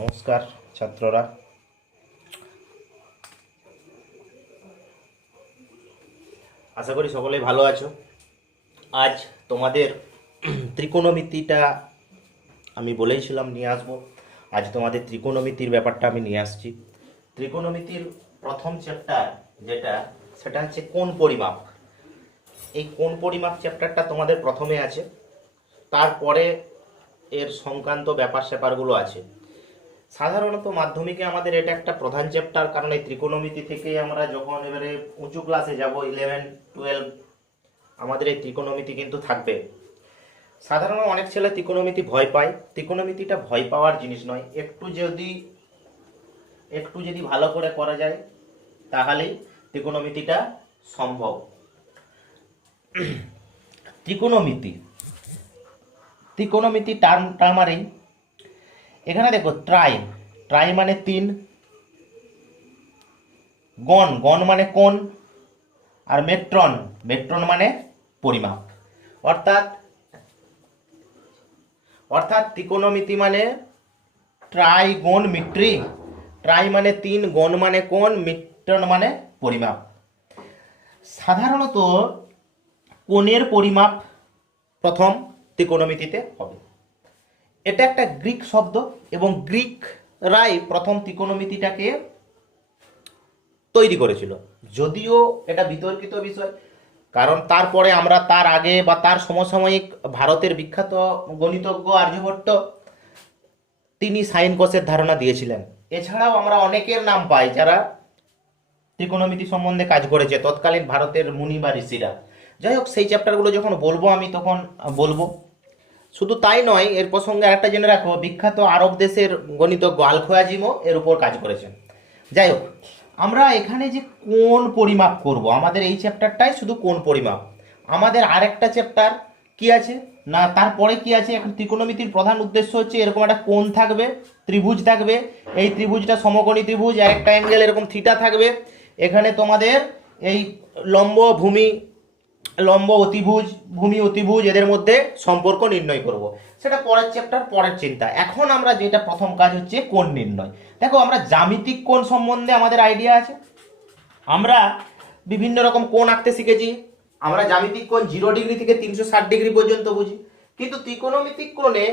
নমস্কার ছাত্ররা, আশা করি সকলেই ভালো আছো। আজ তোমাদের ত্রিকোণমিতিটা আমি বলেইছিলাম নিয়ে আসবো। আজ তোমাদের ত্রিকোণমিতির ব্যাপারটা আমি নিয়ে আসছি। ত্রিকোণমিতির প্রথম চ্যাপ্টার সেটা হচ্ছে কোণ পরিমাপ। এই কোণ পরিমাপ চ্যাপ্টারটা তোমাদের প্রথমে আছে, তারপরে এর সংক্রান্ত ব্যাপার স্যাপারগুলো আছে। সাধারণত মাধ্যমিকে আমাদের এটা একটা প্রধান চ্যাপ্টার, কারণ এই ত্রিকোণমিতি থেকে আমরা যখন এবারে উঁচু ক্লাসে যাব 11-12, আমাদের এই ত্রিকোণমিতি কিন্তু থাকবে। সাধারণত অনেক ছেলে ত্রিকোণমিতি ভয় পায়। ত্রিকোণমিতিটা ভয় পাওয়ার জিনিস নয়, একটু যদি ভালো করে করা যায় তাহলেই ত্রিকোণমিতিটা সম্ভব। ত্রিকোণমিতি টার্মটা আমার এখানে দেখো, ট্রাই মানে 3, গণ মানে কোণ, আর মেট্রন মানে পরিমাপ। অর্থাৎ ত্রিকোণমিতি মানে ট্রাইগোনমিট্রি। ট্রাই মানে 3, গণ মানে কোণ, মেট্রন মানে পরিমাপ। সাধারণত কোণের পরিমাপ প্রথম ত্রিকোণমিতিতে হবে। এটা একটা গ্রিক শব্দ এবং গ্রিকরাই প্রথম ত্রিকোণমিতিটাকে তৈরি করেছিল। যদিও এটা বিতর্কিত বিষয়, কারণ তারপরে আমরা তার আগে বা তার সমসাময়িক ভারতের বিখ্যাত গণিতজ্ঞ আর্যভট্ট, তিনি সাইন কোসের ধারণা দিয়েছিলেন। এছাড়াও আমরা অনেকের নাম পাই যারা ত্রিকোণমিতি সম্বন্ধে কাজ করেছে, তৎকালীন ভারতের মুনি বা ঋষিরা। যাই হোক, সেই চ্যাপ্টারগুলো যখন বলবো আমি তখন বলবো। শুধু তাই নয়, এর প্রসঙ্গে আরেকটা জেনে রাখো, বিখ্যাত আরব দেশের গণিতজ্ঞ আল-খোয়াজিমও এর উপর কাজ করেছেন। যাই হোক, আমরা এখানে যে কোণ পরিমাপ করব, আমাদের এই চ্যাপ্টারটাই শুধু কোণ পরিমাপ। আমাদের আরেকটা চ্যাপ্টার কি আছে না, তারপরে কি আছে, এখন ত্রিকোণমিতির প্রধান উদ্দেশ্য হচ্ছে এরকম একটা কোণ থাকবে, ত্রিভুজ থাকবে, এই ত্রিভুজটা সমকোণী ত্রিভুজ, আর একটা অ্যাঙ্গেল এরকম থিটা থাকবে। এখানে তোমাদের এই লম্ব অতিভুজ, ভূমি অতিভুজ, এদের মধ্যে সম্পর্ক নির্ণয় করব। সেটা পরের চ্যাপ্টার, পরের চিন্তা। এখন আমরা যেটা প্রথম কাজ হচ্ছে কোণ নির্ণয়। দেখো, আমরা জ্যামিতিক কোণ সম্বন্ধে আমাদের আইডিয়া আছে, আমরা বিভিন্ন রকম কোণ আঁকতে শিখেছি। আমরা জ্যামিতিক কোণ 0 ডিগ্রি থেকে 360 ডিগ্রি পর্যন্ত বুঝি, কিন্তু ত্রিকোণমিতিক কোণে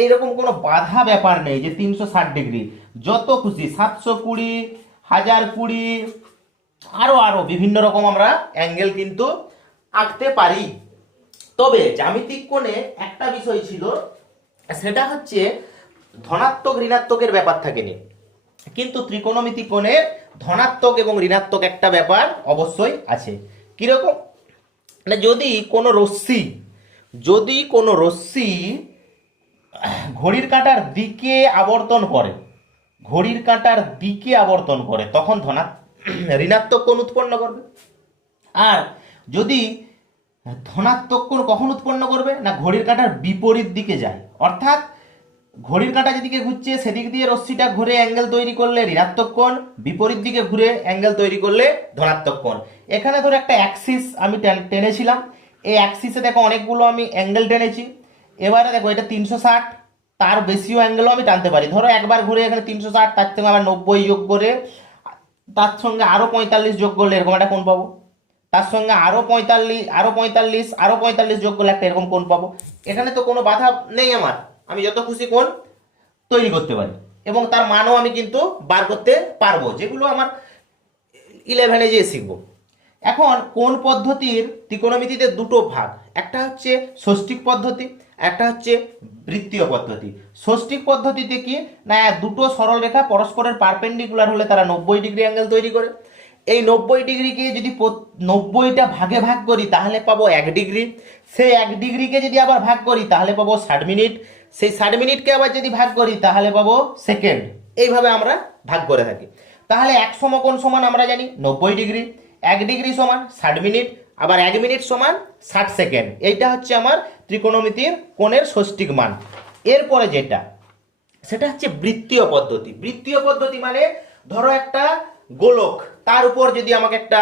এইরকম কোনো বাধা ব্যাপার নেই যে 360 ডিগ্রি, যত খুশি 720, 1020, আরো বিভিন্ন রকম আমরা অ্যাঙ্গেল কিন্তু আঁকতে পারি। তবে জ্যামিতিক কোণে একটা বিষয় ছিল, সেটা হচ্ছে ধনাত্মক ঋণাত্মকের ব্যাপার থাকেনি, কিন্তু ত্রিকোণমিতিক কোণে ধনাত্মক এবং ঋণাত্মক একটা ব্যাপার অবশ্যই আছে। কিরকম না, যদি কোনো রশ্মি ঘড়ির কাঁটার দিকে আবর্তন করে তখন ঋণাত্মক কোণ উৎপন্ন করবে। আর যদি ধনাত্মক কোণ কখন উৎপন্ন করবে না, ঘড়ির কাঁটার বিপরীত দিকে যায়। অর্থাৎ ঘড়ির কাঁটা যেদিকে ঘুরছে সেদিক দিয়ে রশ্মিটা ঘুরে অ্যাঙ্গেল তৈরি করলে ঋণাত্মক কোণ, বিপরীত দিকে ঘুরে অ্যাঙ্গেল তৈরি করলে ধনাত্মক কোণ। এখানে ধরো একটা অ্যাক্সিস আমি টেনেছিলাম, এই অ্যাক্সিসে দেখো অনেকগুলো আমি অ্যাঙ্গেল টেনেছি। এবারে দেখো এটা 360, তার বেশিও অ্যাঙ্গেলও আমি টানতে পারি। ধরো একবার ঘুরে এখানে 360, তার সঙ্গে আবার 90 যোগ করে, তার সঙ্গে আরো 45 যোগ করলে এরকম একটা কোণ পাবো। তার সঙ্গে আরো 45 যোগ করলে একটা এরকম কোণ পাবো। এখানে তো কোনো বাধা নেই আমার, আমি যত খুশি কোণ তৈরি করতে পারি এবং তার মানও আমি কিন্তু বার করতে পারবো, যেগুলো আমার 11-এ যেয়ে শিখবো। এখন কোণ পদ্ধতির ত্রিকোণমিতিতে দুটো ভাগ, একটা হচ্ছে ষষ্ঠিক পদ্ধতি, একটা হচ্ছে বৃত্তীয় পদ্ধতি। ষষ্ঠিক পদ্ধতিতে কি না, দুটো সরল রেখা পরস্পরের পারপেন্ডিকুলার হলে তারা 90 ডিগ্রি অ্যাঙ্গেল তৈরি করে। এই 90 ডিগ্রিকে যদি 90টা ভাগে ভাগ করি তাহলে পাবো 1 ডিগ্রি। সেই 1 ডিগ্রিকে যদি আবার ভাগ করি তাহলে পাবো 60 মিনিট। সেই 60 মিনিটকে আবার যদি ভাগ করি তাহলে পাবো সেকেন্ড। এইভাবে আমরা ভাগ করে থাকি। তাহলে এক সমকোণ সমান আমরা জানি 90 ডিগ্রি, 1 ডিগ্রি সমান 60 মিনিট, আবার 1 মিনিট সমান 60 সেকেন্ড। এইটা হচ্ছে আমার ত্রিকোণমিতির কোণের ষষ্ঠিক মান। এরপরে সেটা হচ্ছে বৃত্তীয় পদ্ধতি। বৃত্তীয় পদ্ধতি মানে ধরো একটা গোলক, তার উপর যদি আমাকে একটা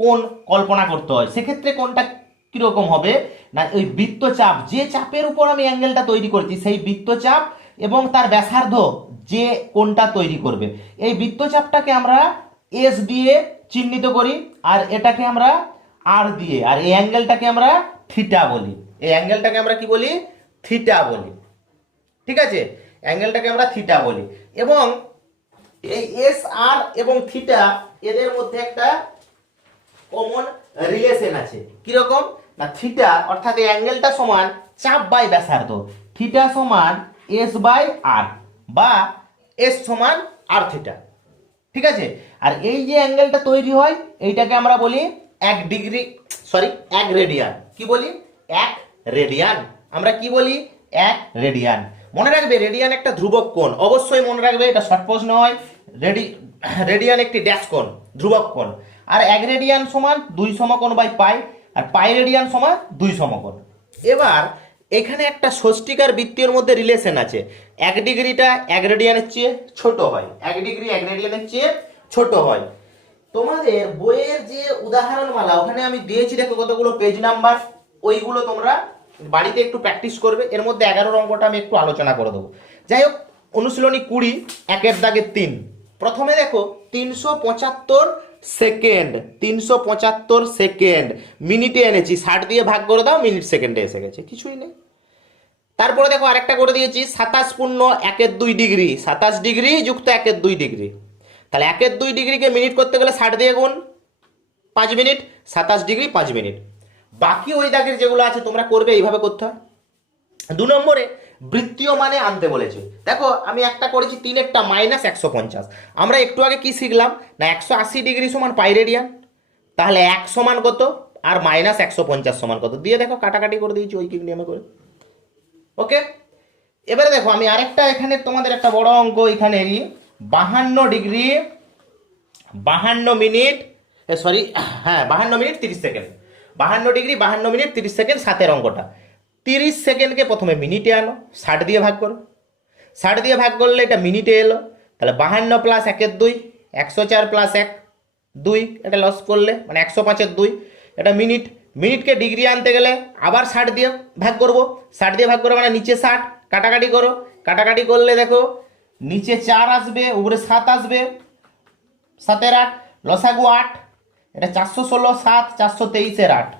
কোণ কল্পনা করতে হয়, সেক্ষেত্রে কোণটা কিরকম হবে না, ওই বৃত্তচাপ, যে চাপের উপর আমি অ্যাঙ্গেলটা তৈরি করছি সেই বৃত্তচাপ এবং তার ব্যাসার্ধ যে কোণটা তৈরি করবে। এই বৃত্তচাপটাকে আমরা এস দিয়ে চিহ্নিত করি, আর এটাকে আমরা আর দিয়ে, আর এই অ্যাঙ্গেলটাকে আমরা থিটা বলি। এই অ্যাঙ্গেলটাকে আমরা কি বলি? থিটা বলি। ঠিক আছে, অ্যাঙ্গেলটাকে আমরা থিটা বলি। এবং এই এস আর এবং থিটা এদের মধ্যে একটা কমন রিলেশন আছে। কিরকম না, থিটা অর্থাৎ এই অ্যাঙ্গেলটা সমান চাপ বাই ব্যাসার্ধ, থিটা সমান এস বাই আর, বা এস সমান আর থিটা। ঠিক আছে, আর এই যে অ্যাঙ্গেলটা তৈরি হয় এইটাকে আমরা বলি 1 ডিগ্রি, সরি 1 রেডিয়ান। কি বলি? 1 রেডিয়ান। আমরা কি বলি? 1 রেডিয়ান। মনে রাখবে রেডিয়ান একটা ধ্রুবক কোণ, অবশ্যই মনে রাখবে, এটা শর্ট প্রশ্ন হয়। রেডিয়ান একটি ড্যাশ কোণ, ধ্রুবক কোণ। আর 1 রেডিয়ান সমান 2 সমকোণ by pi, R pi radian সমান 2 সমকোণ। এবার এখানে একটা ষষ্ঠিকার বৃত্তীয়র মধ্যে রিলেশন আছে। 1 ডিগ্রিটা 1 রেডিয়ানের চেয়ে ছোট হয়, 1 ডিগ্রি 1 রেডিয়ানের চেয়ে ছোট হয়। তোমাদের বইয়ের যে উদাহরণমালা ওখানে আমি দিয়েছি, দেখো কতগুলো পেজ নাম্বার, ওইগুলো তোমরা বাড়িতে একটু প্র্যাকটিস করবে। এর মধ্যে 11 অঙ্কটা আমি একটু আলোচনা করে দেবো। যাই হোক, অনুশীলনী 20 1 দাগের 3। প্রথমে দেখো 375 সেকেন্ড, 375 সেকেন্ড মিনিটে এনেছি, 60 দিয়ে ভাগ করে দাও, মিনিট সেকেন্ডে এসে গেছে, কিছুই নেই। তারপরে দেখো আরেকটা করে দিয়েছি 27 পূর্ণ 1/2 ডিগ্রি, 27 ডিগ্রি যুক্ত 1/2 ডিগ্রি। তাহলে 1/2 ডিগ্রিকে মিনিট করতে গেলে 60 দিয়ে গুণ, 5 মিনিট, 27 ডিগ্রি 5 মিনিট। বাকি ওই দাগের যেগুলো আছে তোমরা করবে এইভাবে করতে হয়। 2 নম্বরে বৃত্তীয় মানে আনতে বলেছে। দেখো আমি একটা করেছি 3 মাইনাস 150। আমরা একটু আগে কি শিখলাম না, 180 ডিগ্রি সমান পাই রেডিয়ান। তাহলে 1 সমান কত আর মাইনাস 150 সমান কত দিয়ে দেখো কাটাকাটি করে দিয়েছি ঐকিক নিয়মে করে। ওকে, এবারে দেখো আমি আরেকটা এখানে তোমাদের একটা বড় অঙ্ক এখানেরই 52 ডিগ্রি 52 মিনিট, সরি হ্যাঁ 52 minute 30 second, 52 degree 52 minute 30 second, সাতের অঙ্কটা। 30 সেকেন্ডকে প্রথমে মিনিটে আনো, 60 দিয়ে ভাগ করো, 60 দিয়ে ভাগ করলে এটা মিনিটে এলো। তাহলে 52 প্লাস 1/2, 104 প্লাস 1 2, এটা লস করলে মানে 105-এর 2, এটা মিনিট। মিনিটকে ডিগ্রি আনতে গেলে আবার 60 দিয়ে ভাগ করব, 60 দিয়ে ভাগ করে মানে নিচে 60, কাটাকাটি করো, কাটাকাটি করলে দেখো নিচে 4 আসবে, উপরে 7 আসবে, 7-এর 8, লসাগু 8, এটা 416, 7, 423-এর 8।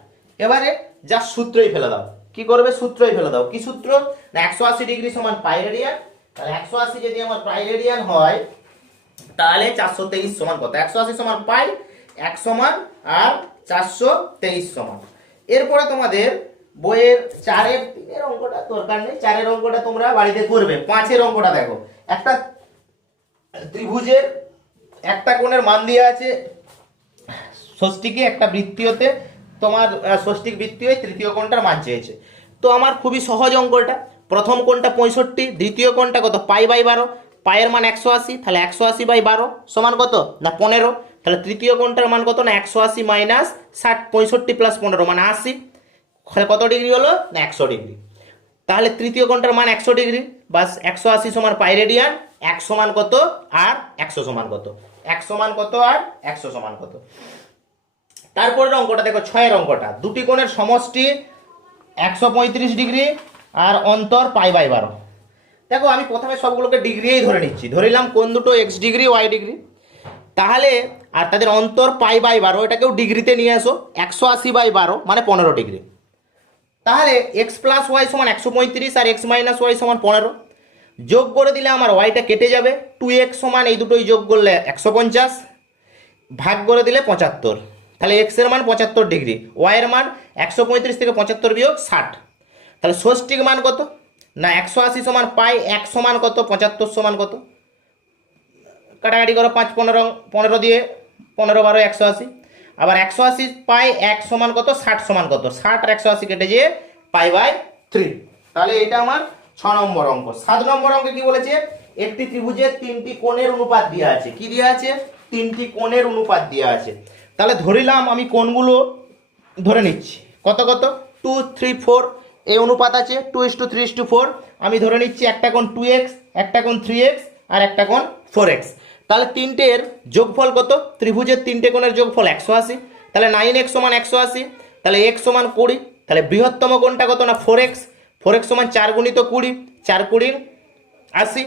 এবারে যা সূত্রই ফেলে দাও। কি করবে? সূত্রই ফেলে দাও। কি সূত্র না, 180 ডিগ্রি সমান পাই রেডিয়ান। তাহলে 180 যদি আমার পাই রেডিয়ান হয় তাহলে 423 সমান কত? 180 সমান পাই, 1 সমান আর 423 সমান। এরপরে তোমাদের বইয়ের 3-এর অঙ্কটা দরকার নেই, 4-এর অঙ্কটা তোমরা বাড়িতে করবে। 5-এর অঙ্কটা দেখো, একটা ত্রিভুজের একটা কোণের মান দেওয়া আছে ষষ্ঠীকে, একটা বৃত্তীয়তে তোমার ষষ্ঠিক বৃত্তীয় তৃতীয় কোণটার মান চেয়েছে। তো আমার খুবই সহজ অঙ্কটা। প্রথম কোণটা 65, দ্বিতীয় কোণটা কত? পাই বাই 12, পায়ের মান 180, তাহলে 180 বাই 12 সমান কত না 15। তাহলে তৃতীয় কোণটার মান কত না 180 মাইনাস 60, 65 প্লাস 15 মানে 80। কত ডিগ্রি হলো না 100 ডিগ্রি। তাহলে তৃতীয় কোণটার মান 100 ডিগ্রি, বাস 180 সমান পাই রেডিয়ান, 1 সমান কত আর 100 সমান কত, 1 সমান কত আর 100 সমান কত। তারপরের অঙ্কটা দেখো 6-এর অঙ্কটা, দুটি কোণের সমষ্টি 135 ডিগ্রি আর অন্তর পাই বাই 12। দেখো আমি প্রথমে সবগুলোকে ডিগ্রিই ধরে নিচ্ছি, ধরিলাম কোণ দুটো x ডিগ্রি y ডিগ্রি। তাহলে আর তাদের অন্তর পাই বাই 12, এটাকেও ডিগ্রিতে নিয়ে আসো, 180 বাই 12 মানে 15 ডিগ্রি। তাহলে x প্লাস ওয়াই সমান 135 আর x মাইনাস ওয়াই সমান 15। যোগ করে দিলে আমার ওয়াইটা কেটে যাবে, 2x সমান এই দুটোই যোগ করলে 150, ভাগ করে দিলে 75। তাহলে x এর মান 75 ডিগ্রি, y এর মান 135 থেকে 75 বিয়োগ 60। তাহলে ষষ্ঠিক মান কত না 180 সমান পাই, 1 সমান কত 75 সমান কত, কাটাকাটি করো 5 15, 15 দিয়ে 15 12 180। আবার 180 পাই 1 সমান কত 60 সমান কত, 60 আর 180 কেটে যেয়ে পাই বাই 3। তাহলে এটা আমার 6 নম্বর অঙ্ক। 7 নম্বর অঙ্কে কি বলেছে? একটি ত্রিভুজের 3টি কোণের অনুপাত দেওয়া আছে। কি দেওয়া আছে? 3টি কোণের অনুপাত দেওয়া আছে। তাহলে ধরিলাম আমি কোণগুলো ধরে নিচ্ছি, কত কত 2 3 4 এই অনুপাত আছে, 2:3:4। আমি ধরে নিচ্ছি একটা কোণ 2x, একটা কোণ 3x আর একটা কোণ 4x। তাহলে তিনটের যোগফল কত? ত্রিভুজের 3টে কোণের যোগফল 180। তাহলে 9x সমান 180, তাহলে x সমান 20। তাহলে বৃহত্তম কোণটা কত না 4x, 4x সমান 4 গুণিত 20, 4 20 আসি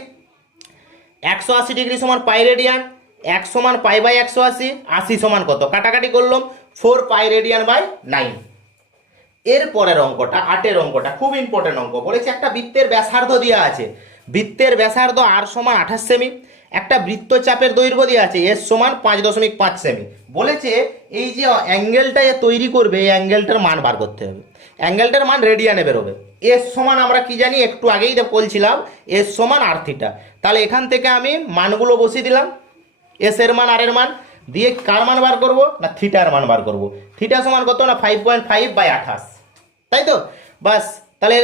180 ডিগ্রি সমান পাই রেডিয়ান, 1 সমান পাই বাই 180, 80 সমান কত, কাটাকাটি করলাম 4 পাই রেডিয়ান বাই 9। এরপরের অঙ্কটা 8-এর অঙ্কটা খুব ইম্পর্টেন্ট অঙ্ক। বলেছে একটা বৃত্তের ব্যাসার্ধ দেওয়া আছে, বৃত্তের ব্যাসার্ধ আর সমান 28 সেমি, একটা বৃত্তচাপের দৈর্ঘ্য দেওয়া আছে এস সমান 5.5 সেমি। বলেছে এই যে অ্যাঙ্গেলটা তৈরি করবে এই অ্যাঙ্গেলটার মান বার করতে হবে, অ্যাঙ্গেলটার মান রেডিয়ানে বেরোবে। এস সমান আমরা কি জানি, একটু আগেই বলছিলাম এস সমান আর থিটা। তাহলে এখান থেকে আমি মানগুলো বসিয়ে দিলাম, এস এর মান আর এর মান দিয়ে কার মান বার করব না থিটার মান বার করব। থিটা সমান কত না 5.5 বাই 28, তাই তো বাস। তাহলে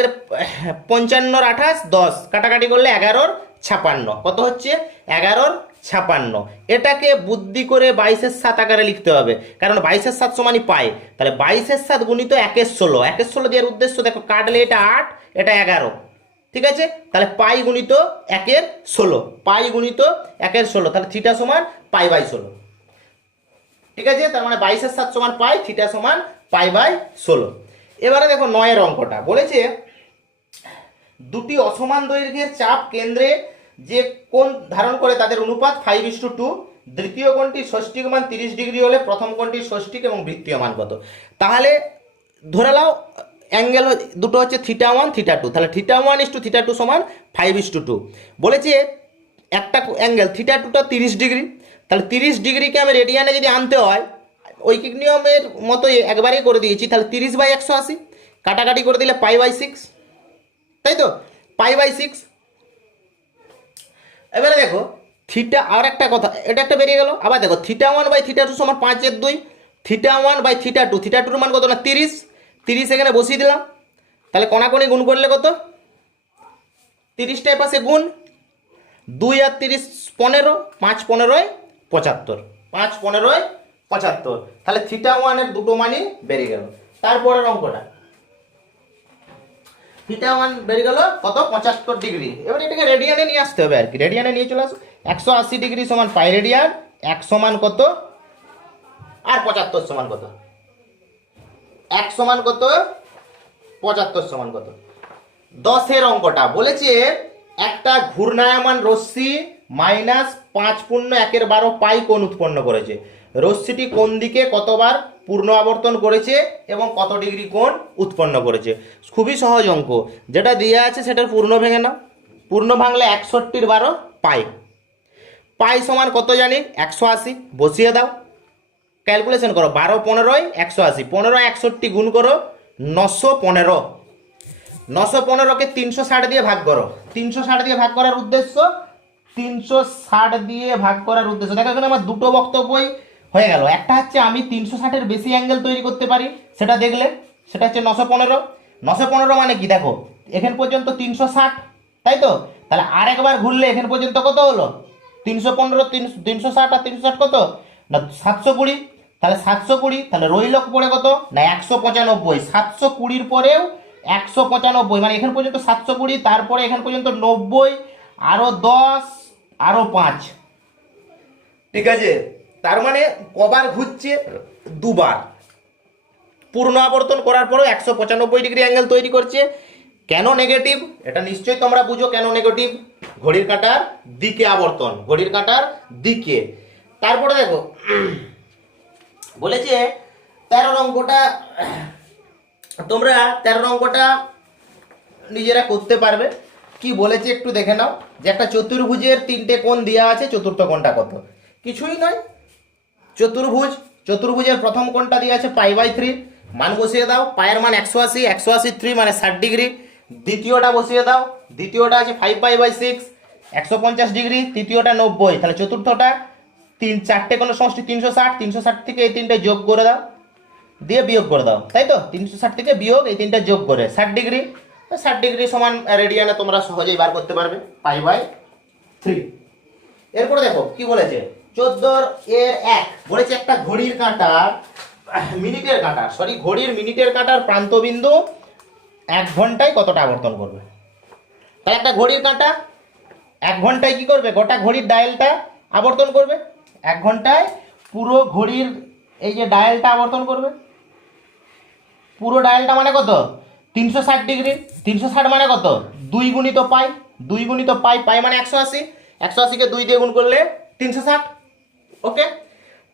55 আর 28 10, কাটাকাটি করলে 11-56 কত হচ্ছে 11-56। এটাকে বুদ্ধি করে 22-7 আকারে লিখতে হবে, কারণ 22-7 সমানই পাই। তাহলে 22-7 গুণিত 1-16, 1-16 দেওয়ার উদ্দেশ্য দেখো কাটলে এটা 8 এটা 11, ঠিক আছে। তাহলে পাই গুণিত 1/16, পাই গুণিত 1/16, তাহলে থিটা সমান পাই বাই 16, ঠিক আছে। তার মানে 22-7 সমান পাই, থিটা সমান পাই বাই 16। এবারে দেখো 9-এর অঙ্কটা বলেছে দুটি অসমান দৈর্ঘ্যের চাপ কেন্দ্রে যে কোণ ধারণ করে তাদের অনুপাত 5:2, দ্বিতীয় কোণটির ষষ্ঠিক মান 30 ডিগ্রি হলে প্রথম কোণটির ষষ্ঠিক এবং বৃত্তীয় মান কত। তাহলে ধরে নাও অ্যাঙ্গেল দুটো হচ্ছে θ1 θ2, তাহলে θ1 ইস টু θ2 সমান 5:2। বলেছে একটা অ্যাঙ্গেল θ2টা 30 ডিগ্রি, তাহলে 30 ডিগ্রিকে আমি রেডিয়ানে যদি আনতে হয় ঐকিক নিয়মের মতো একবারেই করে দিয়েছি, তাহলে 30/180, কাটাকাটি করে দিলে পাই বাই 6, তাই তো পাই বাই 6। এবারে দেখো থিটা, আর একটা কথা এটা একটা বেরিয়ে গেল। আবার দেখো θ1 বাই θ2 সমান 5/2, θ1 বাই θ2, θ2 মান কত না 30, 30 এখানে বসিয়ে দিলাম। তাহলে কোনাকুনি গুণ করলে কত, 30টার পাশে গুণ 2 আর 30 15, 5-15 75, 5-15 75। তাহলে θ1 এর দুটো মানই বেরিয়ে গেল। তারপরের অঙ্কটা θ1 বেরিয়ে গেল কত 75 ডিগ্রি। এবার এটাকে রেডিয়ানে নিয়ে আসতে হবে আর কি, রেডিয়ানে নিয়ে চলে আসো। 180 ডিগ্রি সমান পাই রেডিয়ান, 1 সমান কত আর 75 সমান কত, 1 সমান কত 75 সমান কত। 10-এর অঙ্কটা বলেছে একটা ঘূর্ণায়মান রশ্মি -5.1/12 পাই কোণ উৎপন্ন করেছে। রশ্মিটি কোন দিকে কতবার পূর্ণ আবর্তন করেছে এবং কত ডিগ্রি কোণ উৎপন্ন করেছে। খুবই সহজ অঙ্ক, যেটা দেওয়া আছে সেটার পূর্ণ ভেঙে নাও। পূর্ণ ভাঙলে 61/12 পাই, পাই সমান কত জানি 180, বসিয়ে দাও, ক্যালকুলেশন করো 12-15 180, 15-61 গুণ করো 915, 915কে 360 দিয়ে ভাগ করো। 360 দিয়ে ভাগ করার উদ্দেশ্য, 360 দিয়ে ভাগ করার উদ্দেশ্য দেখো এখানে আমার দুটো বক্তব্যই হয়ে গেল। একটা হচ্ছে আমি 360-এর বেশি অ্যাঙ্গেল তৈরি করতে পারি, সেটা দেখলে, সেটা হচ্ছে 915। 915 মানে কি দেখো এখান পর্যন্ত 360, তাই তো। তাহলে আরেকবার ঘুরলে এখান পর্যন্ত কত হলো 315, 360 আর 360 কত না 720। তাহলে 720, তাহলে রইল পড়ে কত না 195। 720-র পরেও 195, মানে এখান পর্যন্ত 720, তারপরে এখান পর্যন্ত 90, আরো 10, আরো 5, ঠিক আছে। তার মানে কবার ঘুরছে, দুবার। পূর্ণ আবর্তন করার পরেও 195 ডিগ্রি অ্যাঙ্গেল তৈরি করছে। কেন নেগেটিভ, এটা নিশ্চয়ই তোমরা বুঝো কেন নেগেটিভ, ঘড়ির কাঁটার দিকে আবর্তন, ঘড়ির কাঁটার দিকে। তারপরে দেখো বলেছে 13 অঙ্কটা, তোমরা 13 অঙ্কটা নিজেরা করতে পারবে। কি বলেছে একটু দেখে নাও, যে একটা চতুর্ভুজের 3টে কোণ দেওয়া আছে, চতুর্থ কোণটা কত, কিছুই নয় চতুর্ভুজ। চতুর্ভুজের প্রথম কোণটা দেওয়া আছে পাই বাই 3, মান বসিয়ে দাও, পায়ের মান 180, 180 মানে 60 ডিগ্রি। দ্বিতীয়টা বসিয়ে দাও, দ্বিতীয়টা আছে 5 পাই বাই 6, 150 ডিগ্রি। তৃতীয়টা 90, তাহলে চতুর্থটা 4টে কোণের সমষ্টি 360, 360 থেকে এই 3টে যোগ করে দাও, দিয়ে বিয়োগ করে দাও, তাই তো। 360 থেকে বিয়োগ এই 3টে যোগ করে 60 ডিগ্রি। 60 ডিগ্রি সমান রেডিয়ানে তোমরা সহজেই বার করতে পারবে পাই বাই 3। এরপরে দেখো কি বলেছে 14-1 বলেছে একটা ঘড়ির কাঁটার মিনিটের কাঁটার ঘড়ির মিনিটের কাঁটার প্রান্তবিন্দু 1 ঘন্টায় কতটা আবর্তন করবে। তাহলে একটা ঘড়ির কাঁটা 1 ঘন্টায় কি করবে, গোটা ঘড়ির ডায়ালটা আবর্তন করবে। 1 ঘন্টায় পুরো ঘড়ির এই যে ডায়ালটা আবর্তন করবে। পুরো ডায়ালটা মানে কত 360 ডিগ্রি, 360 মানে কত 2 গুণিত পাই, 2 গুণিত পাই, পাই মানে 180, 180কে 2 দিয়ে গুণ করলে 360। ওকে,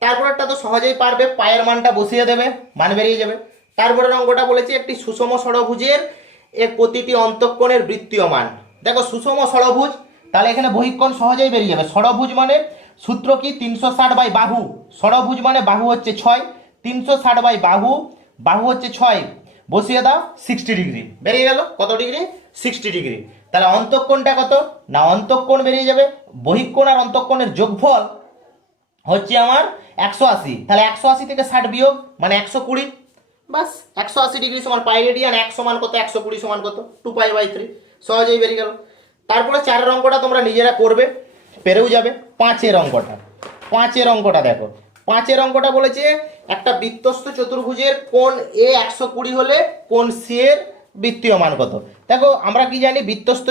তারপরেরটা তো সহজেই পারবে, পায়ের মানটা বসিয়ে দেবে, মান বেরিয়ে যাবে। তারপরের অঙ্কটা বলেছি একটি সুষম ষড়ভুজের এর প্রতিটি অন্তঃকোণের বৃত্তীয় মান। দেখো সুষম ষড়ভুজ, তাহলে এখানে বহিঃকোণ সহজেই বেরিয়ে যাবে। ষড়ভুজ মানে সূত্র কি 360 বাই বাহু, ষড়ভুজ মানে বাহু হচ্ছে 6, 360 বাই বাহু, বাহু হচ্ছে 6, বসিয়ে দাও 60 ডিগ্রি, বেরিয়ে গেল কত ডিগ্রি, 60 ডিগ্রি। তাহলে অন্তঃকোণটা কত না, অন্তঃকোণ বেরিয়ে যাবে, বহিঃকোণ আর অন্তঃকোণের যোগফল হচ্ছে আমার 180, তাহলে 180 থেকে 60 বিয়োগ মানে 120, বাস 180 ডিগ্রি সমান পাই রেডিয়ান, 1 সমান কত, 120 সমান কত, 2 পাই বাই 3, সহজেই বেরিয়ে গেল। তারপরে 4 অঙ্কটা তোমরা নিজেরা করবে, পেরেও যাবে। 5 অঙ্কটা, 5 অঙ্কটা দেখো, 5 অঙ্কটা বলেছে একটা বৃত্তস্থ চতুর্ভুজের কোণ এ 120 হলে কোণ সি এর বৃত্তীয় মান কত। দেখো আমরা কি জানি, বৃত্তস্থ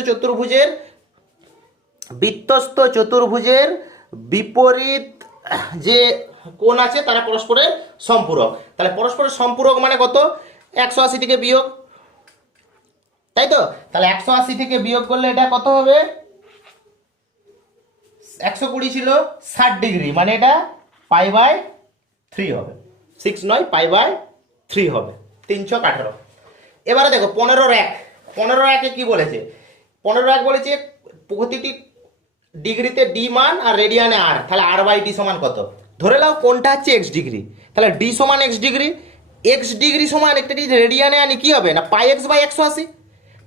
চতুর্ভুজের বিপরীত যে কোণ আছে তারা পরস্পরের সম্পূরক। তাহলে পরস্পরের সম্পূরক মানে কত, 180 থেকে বিয়োগ, তাই তো। তাহলে 180 থেকে বিয়োগ করলে এটা কত হবে, 120 ছিল 60 ডিগ্রি, মানে এটা পাই বাই 3 হবে, 6 নয় পাই বাই 3 হবে, 318। এবারে দেখো 15 এক, 15 একে কি বলেছে, 15 এক বলেছে প্রতিটি ডিগ্রিতে ডি মান আর রেডিয়ানে আর, তাহলে আর বাই ডি সমান কত। ধরে নাও কোনটা হচ্ছে এক্স ডিগ্রি, তাহলে ডি সমান এক্স ডিগ্রি, এক্স ডিগ্রি সমান একটা যদি রেডিয়ানে আনি কি হবে না পাই এক্স বাই 180,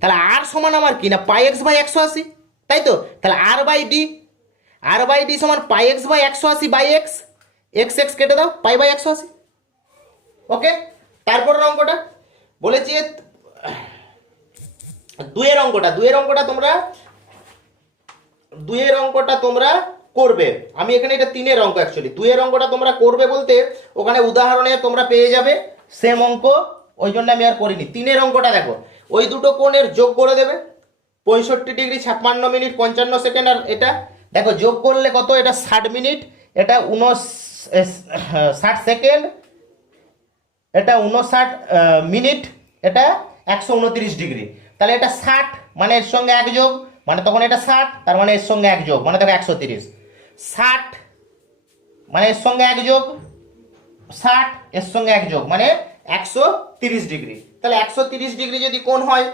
তাহলে আর সমান আমার কি না পাই এক্স বাই 180, তাই তো। তাহলে R by D, R by D সমান pi X by 180 by X, X X কেটে দাও, পাই বাই 180। ওকে, তারপরের অঙ্কটা বলেছি 2 অঙ্কটা, 2 অঙ্কটা তোমরা, 2 অঙ্কটা তোমরা করবে। আমি এখানে এটা 3 অঙ্ক অ্যাকচুয়ালি, 2 অঙ্কটা তোমরা করবে বলতে ওখানে উদাহরণে তোমরা পেয়ে যাবে সেম অঙ্ক, ওই জন্য আমি আর করিনি। 3 অঙ্কটা দেখো, ওই দুটো কোণের যোগ করে দেবে, 65 ডিগ্রি 56 মিনিট 55 সেকেন্ড, আর এটা দেখো যোগ করলে কত, এটা 60 মিনিট, এটা 60 সেকেন্ড, এটা 59 মিনিট, এটা 129 ডিগ্রি। তাহলে এটা 60 মানে এর সঙ্গে 1 যোগ, মানে তখন এটা 60, তার মানে এর সঙ্গে 1 যোগ মানে দেখো 130, 60 মানে এর সঙ্গে 1 যোগ, 60 এর সঙ্গে 1 যোগ মানে 130 ডিগ্রি। তাহলে 130 ডিগ্রি যদি কোণ হয়